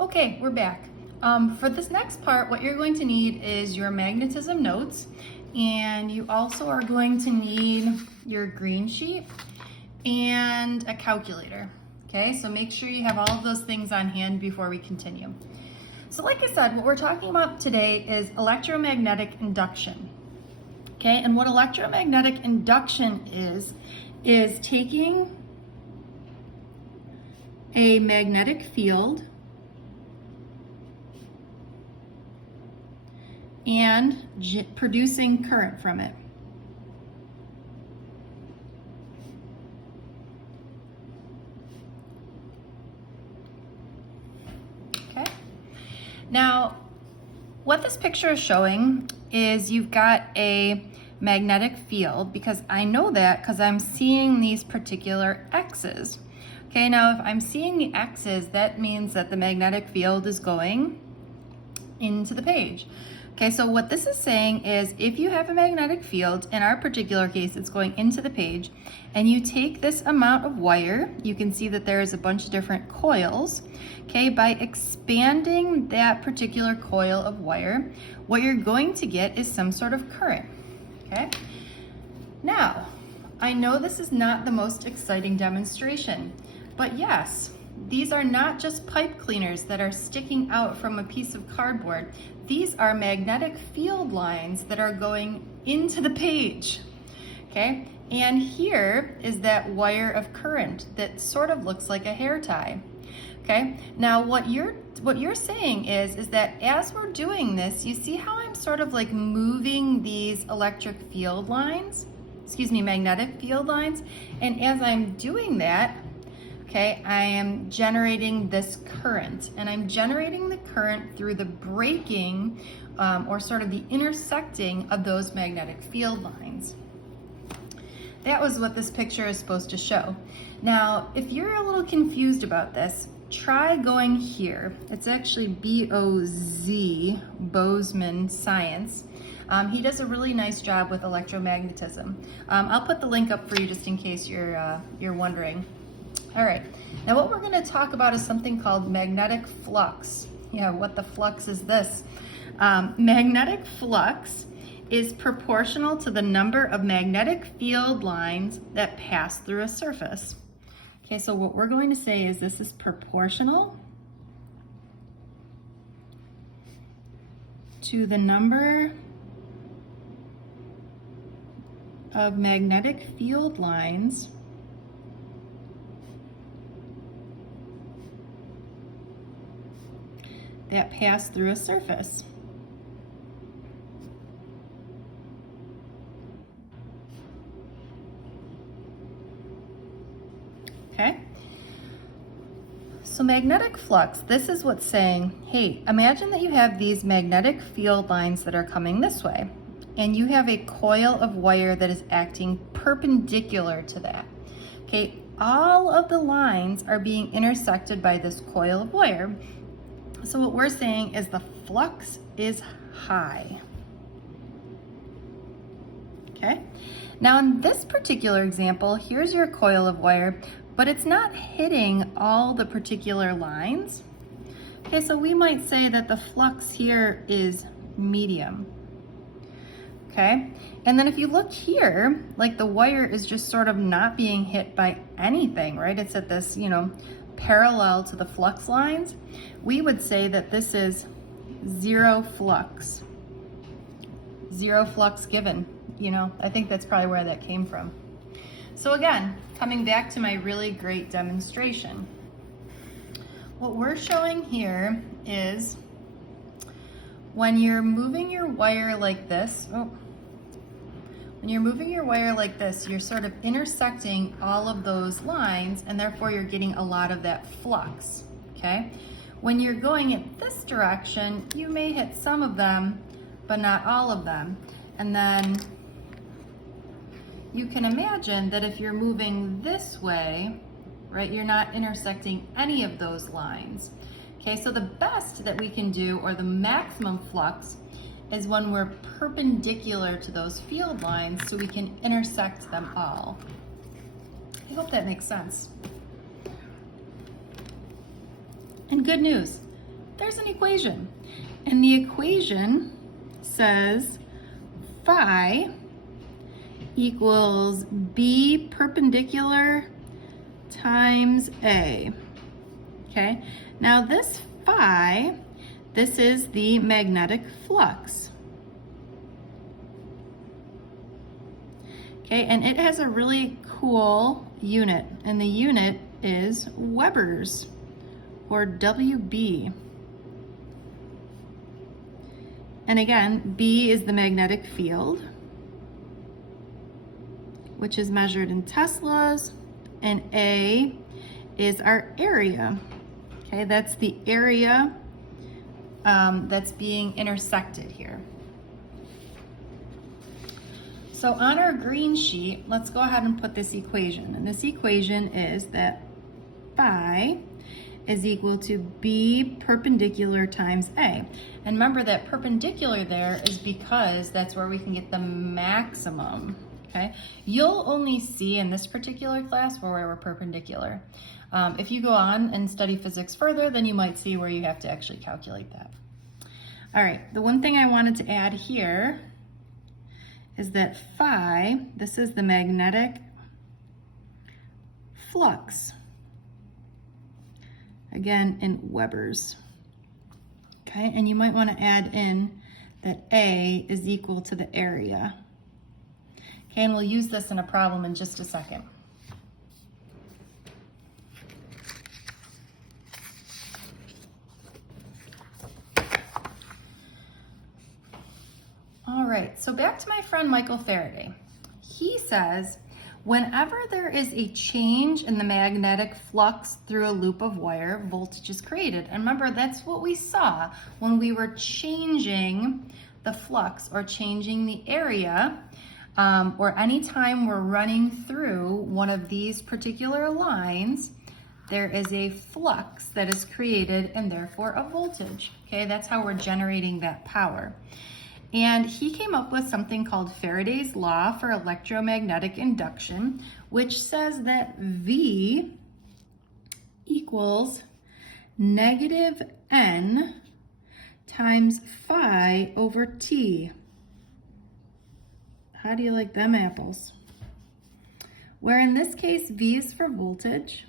Okay, we're back. For this next part, what you're going to need is your magnetism notes, and you also are going to need your green sheet and a calculator. Okay, so make sure you have all of those things on hand before we continue. So like I said, what we're talking about today is electromagnetic induction. Okay, and what electromagnetic induction is taking a magnetic field and producing current from it. Okay. Now, what this picture is showing is you've got a magnetic field, because I know that because I'm seeing these particular X's. Okay, now if I'm seeing the X's, that means that the magnetic field is going into the page. Okay, so what this is saying is if you have a magnetic field, in our particular case, it's going into the page, and you take this amount of wire, you can see that there is a bunch of different coils. Okay, by expanding that particular coil of wire, what you're going to get is some sort of current. Okay, now, I know this is not the most exciting demonstration, but yes, these are not just pipe cleaners that are sticking out from a piece of cardboard. These are magnetic field lines that are going into the page, okay? And here is that wire of current that sort of looks like a hair tie, okay? Now what you're saying is that as we're doing this, you see how I'm sort of like moving these electric field lines, magnetic field lines, and as I'm doing that, okay, I am generating this current, and I'm generating the current through the breaking or sort of the intersecting of those magnetic field lines. That was what this picture is supposed to show. Now, if you're a little confused about this, try going here. It's actually B-O-Z, Bozeman Science. He does a really nice job with electromagnetism. I'll put the link up for you just in case you're wondering. All right, now what we're going to talk about is something called magnetic flux. Yeah, what the flux is this? Magnetic flux is proportional to the number of magnetic field lines that pass through a surface. Okay, so what we're going to say is this is proportional to the number of magnetic field lines that pass through a surface. Okay? So magnetic flux, this is what's saying, hey, imagine that you have these magnetic field lines that are coming this way, and you have a coil of wire that is acting perpendicular to that. Okay, all of the lines are being intersected by this coil of wire. So what we're saying is the flux is high. Okay, now in this particular example, here's your coil of wire, but it's not hitting all the particular lines. Okay, so we might say that the flux here is medium. Okay, and then if you look here, like the wire is just sort of not being hit by anything, right? It's at this, parallel to the flux lines. We would say that this is zero flux. Zero flux given, I think that's probably where that came from. So again, coming back to my really great demonstration. What we're showing here is when you're moving your wire like this, you're sort of intersecting all of those lines, and therefore you're getting a lot of that flux, okay? When you're going in this direction, you may hit some of them, but not all of them. And then you can imagine that if you're moving this way, right, you're not intersecting any of those lines. Okay, so the best that we can do, or the maximum flux, is when we're perpendicular to those field lines so we can intersect them all. I hope that makes sense. And good news, there's an equation. And the equation says phi equals B perpendicular times A. Okay, now this phi, this is the magnetic flux. Okay, and it has a really cool unit, and the unit is Webers, or WB. And again, B is the magnetic field, which is measured in Teslas, and A is our area. Okay, that's the area that's being intersected here. So on our green sheet, let's go ahead and put this equation. And this equation is that phi is equal to B perpendicular times A. And remember that perpendicular there is because that's where we can get the maximum, okay? You'll only see in this particular class where we're perpendicular. If you go on and study physics further, then you might see where you have to actually calculate that. All right, the one thing I wanted to add here is that phi, this is the magnetic flux. Again, in Webers. Okay, and you might want to add in that A is equal to the area. Okay, and we'll use this in a problem in just a second. All right, so back to my friend Michael Faraday. He says, whenever there is a change in the magnetic flux through a loop of wire, voltage is created. And remember, that's what we saw when we were changing the flux or changing the area, or anytime we're running through one of these particular lines, there is a flux that is created and therefore a voltage. Okay, that's how we're generating that power. And he came up with something called Faraday's law for electromagnetic induction, which says that V equals negative N times phi over T. How do you like them apples? Where in this case, V is for voltage.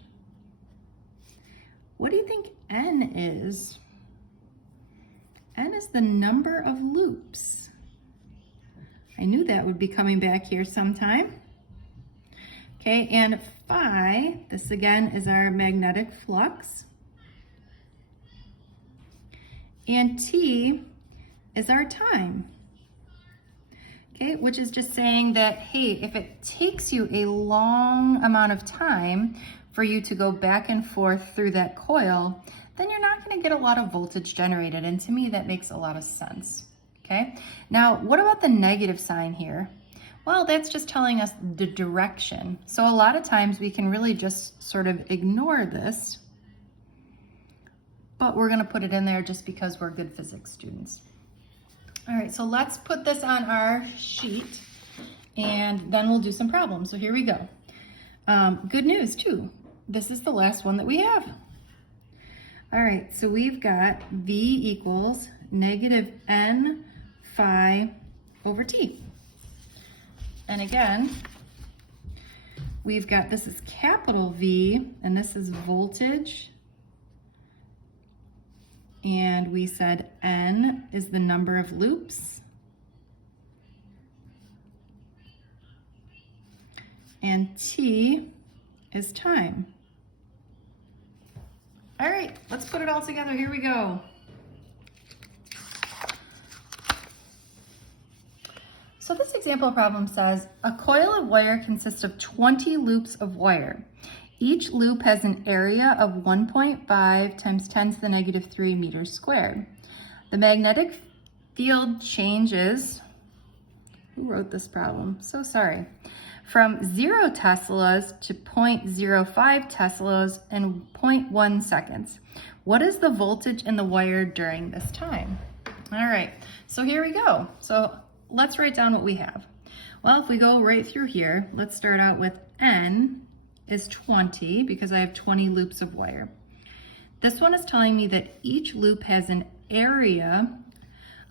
What do you think N is? N is the number of loops. I knew that would be coming back here sometime. Okay, and phi, this again is our magnetic flux. And T is our time. Okay, which is just saying that, hey, if it takes you a long amount of time for you to go back and forth through that coil, then you're not going to get a lot of voltage generated. And to me, that makes a lot of sense. Okay, now what about the negative sign here? Well, that's just telling us the direction. So a lot of times we can really just sort of ignore this, but we're going to put it in there just because we're good physics students. All right, so let's put this on our sheet and then we'll do some problems. So here we go. Good news too. This is the last one that we have. All right, so we've got V equals negative N phi over T. And again, we've got, this is capital V, and this is voltage. And we said N is the number of loops. And T is time. All right, let's put it all together. Here we go. So this example problem says, a coil of wire consists of 20 loops of wire. Each loop has an area of 1.5 times 10 to the negative 3 meters squared. The magnetic field changes, who wrote this problem? So sorry. From 0 teslas to 0.05 teslas in 0.1 seconds. What is the voltage in the wire during this time? All right, so here we go. So let's write down what we have. Well, if we go right through here, let's start out with N is 20 because I have 20 loops of wire. This one is telling me that each loop has an area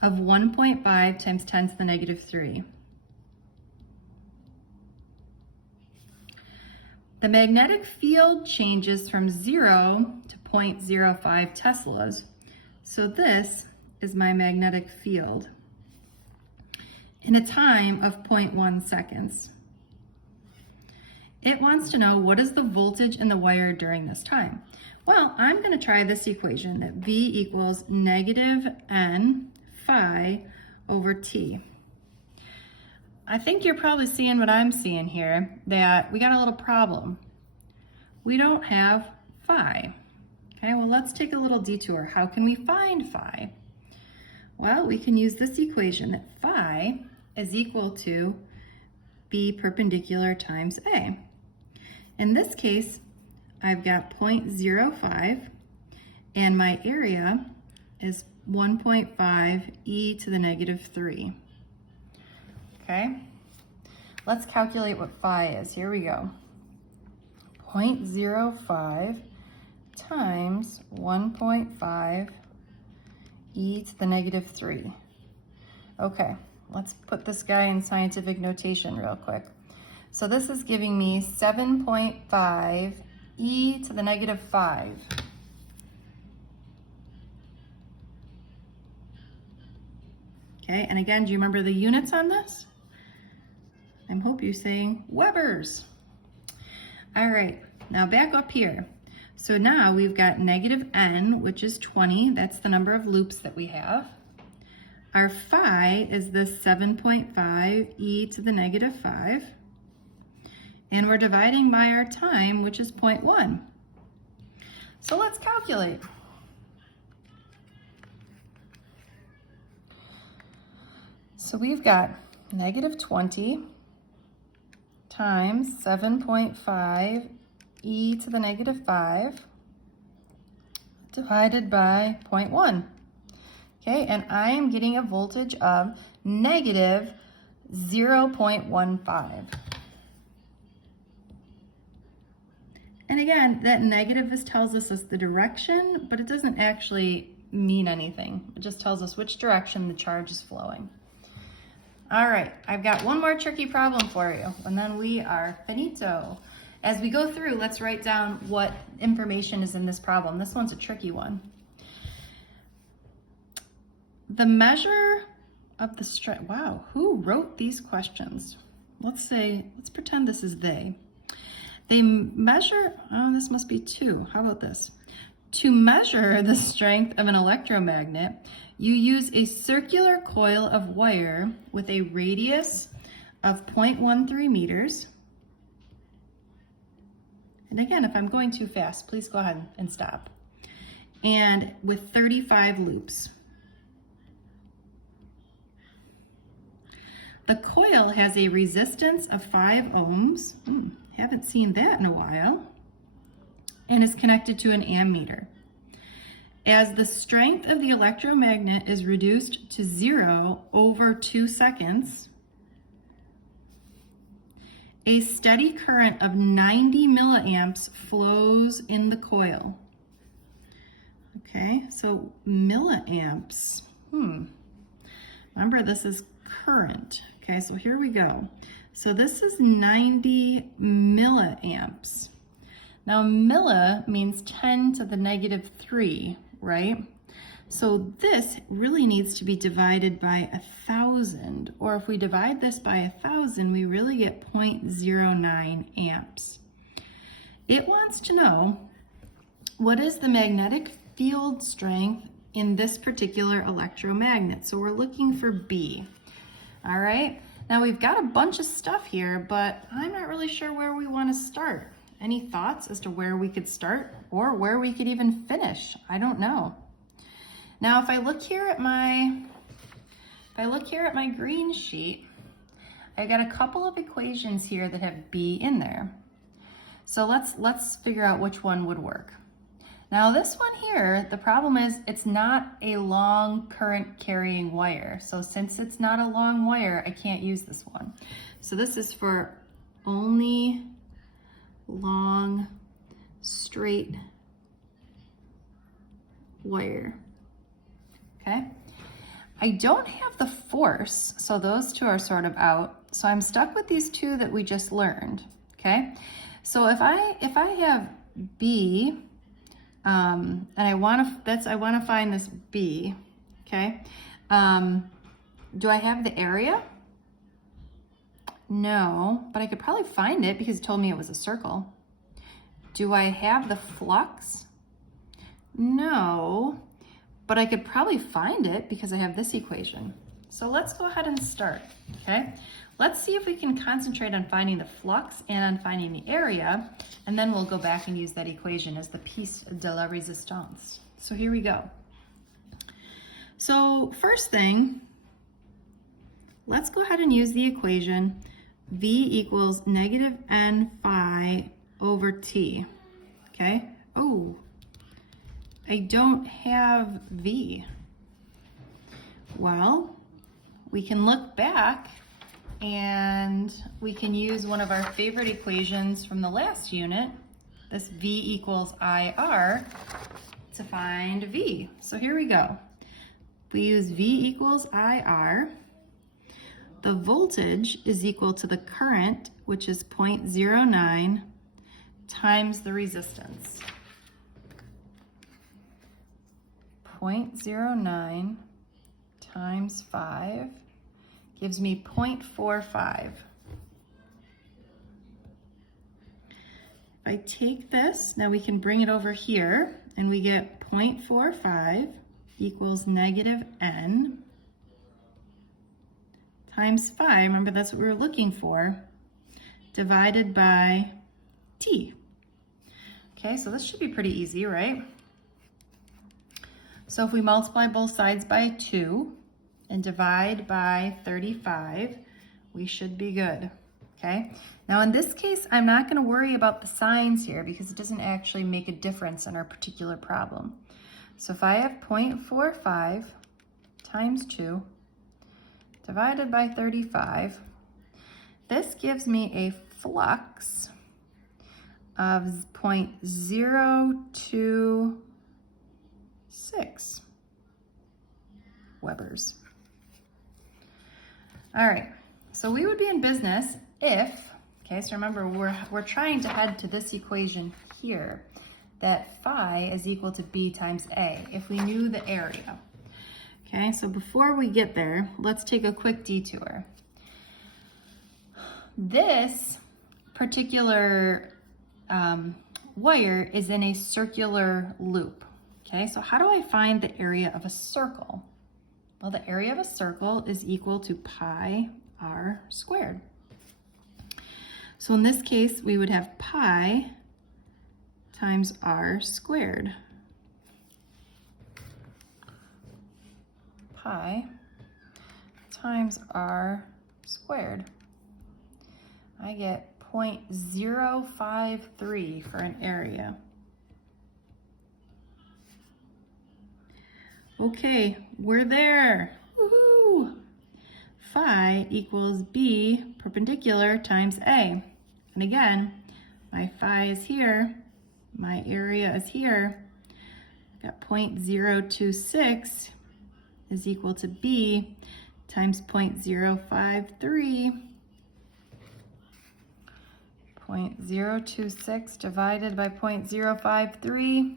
of 1.5 times 10 to the negative 3. The magnetic field changes from 0 to 0.05 Teslas. So this is my magnetic field in a time of 0.1 seconds. It wants to know what is the voltage in the wire during this time. Well, I'm going to try this equation that V equals negative N phi over T. I think you're probably seeing what I'm seeing here, that we got a little problem. We don't have phi. Okay, well, let's take a little detour. How can we find phi? Well, we can use this equation that phi is equal to B perpendicular times A. In this case, I've got 0.05 and my area is 1.5 e to the negative 3. Okay, let's calculate what phi is. Here we go. 0.05 times 1.5 e to the negative 3. Okay, let's put this guy in scientific notation real quick. So this is giving me 7.5 e to the negative 5. Okay, and again, do you remember the units on this? I hope you're saying Webers. All right, now back up here. So now we've got negative n, which is 20. That's the number of loops that we have. Our phi is this 7.5 e to the negative 5. And we're dividing by our time, which is 0.1. So let's calculate. So we've got negative 20 times 7.5 e to the negative 5 divided by 0.1. Okay, and I am getting a voltage of negative 0.15. And again, that negative tells us the direction, but it doesn't actually mean anything. It just tells us which direction the charge is flowing. All right, I've got one more tricky problem for you, and then we are finito. As we go through, let's write down what information is in this problem. This one's a tricky one. The measure of the strength, wow, who wrote these questions? Let's pretend this is they. They measure, oh, this must be 2. How about this? To measure the strength of an electromagnet, you use a circular coil of wire with a radius of 0.13 meters. And again, if I'm going too fast, please go ahead and stop. And with 35 loops. The coil has a resistance of 5 ohms. Haven't seen that in a while. And is connected to an ammeter. As the strength of the electromagnet is reduced to 0 over 2 seconds, a steady current of 90 milliamps flows in the coil. Okay, so milliamps. Remember, this is current. Okay, so here we go. So this is 90 milliamps. Now, milli means 10 to the negative 3, right? So this really needs to be divided by 1,000, or if we divide this by 1,000, we really get 0.09 amps. It wants to know what is the magnetic field strength in this particular electromagnet. So we're looking for B. All right, now we've got a bunch of stuff here, but I'm not really sure where we want to start. Any thoughts as to where we could start or where we could even finish? I don't know. Now, if I look here at my green sheet, I got a couple of equations here that have B in there. So let's figure out which one would work. Now this one here, the problem is it's not a long current carrying wire. So since it's not a long wire, I can't use this one. So this is for only long, straight wire. Okay. I don't have the force, so those two are sort of out. So I'm stuck with these two that we just learned. Okay. So if I have B, and I want to find this B. Okay. Do I have the area? No, but I could probably find it because it told me it was a circle. Do I have the flux? No, but I could probably find it because I have this equation. So let's go ahead and start, okay? Let's see if we can concentrate on finding the flux and on finding the area, and then we'll go back and use that equation as the piece de la résistance. So here we go. So first thing, let's go ahead and use the equation V equals negative N phi over T, okay? Oh, I don't have V. Well, we can look back and we can use one of our favorite equations from the last unit, this V equals IR, to find V. So here we go. We use V equals IR. The voltage is equal to the current, which is 0.09, times the resistance. 0.09 times 5 gives me 0.45. If I take this, now we can bring it over here, and we get 0.45 equals negative N times 5, remember that's what we were looking for, divided by T. Okay, so this should be pretty easy, right? So if we multiply both sides by 2 and divide by 35, we should be good, okay? Now in this case, I'm not gonna worry about the signs here because it doesn't actually make a difference in our particular problem. So if I have 0.45 times 2 divided by 35, this gives me a flux of 0.026 Webers. All right, so we would be in business if, okay, so remember we're trying to head to this equation here, that phi is equal to B times A, if we knew the area. Okay, so before we get there, let's take a quick detour. This particular wire is in a circular loop. Okay, so how do I find the area of a circle? Well, the area of a circle is equal to pi r squared. So in this case, we would have pi times r squared. Pi times r squared. I get 0.053 for an area. Okay, we're there. Woohoo! Phi equals B perpendicular times A. And again, my phi is here, my area is here. I've got 0.026 is equal to B times 0.053. 0.026 divided by 0.053,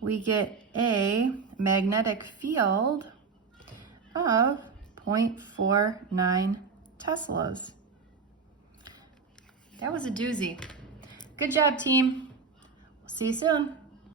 we get a magnetic field of 0.49 Teslas. That was a doozy. Good job, team. We'll see you soon.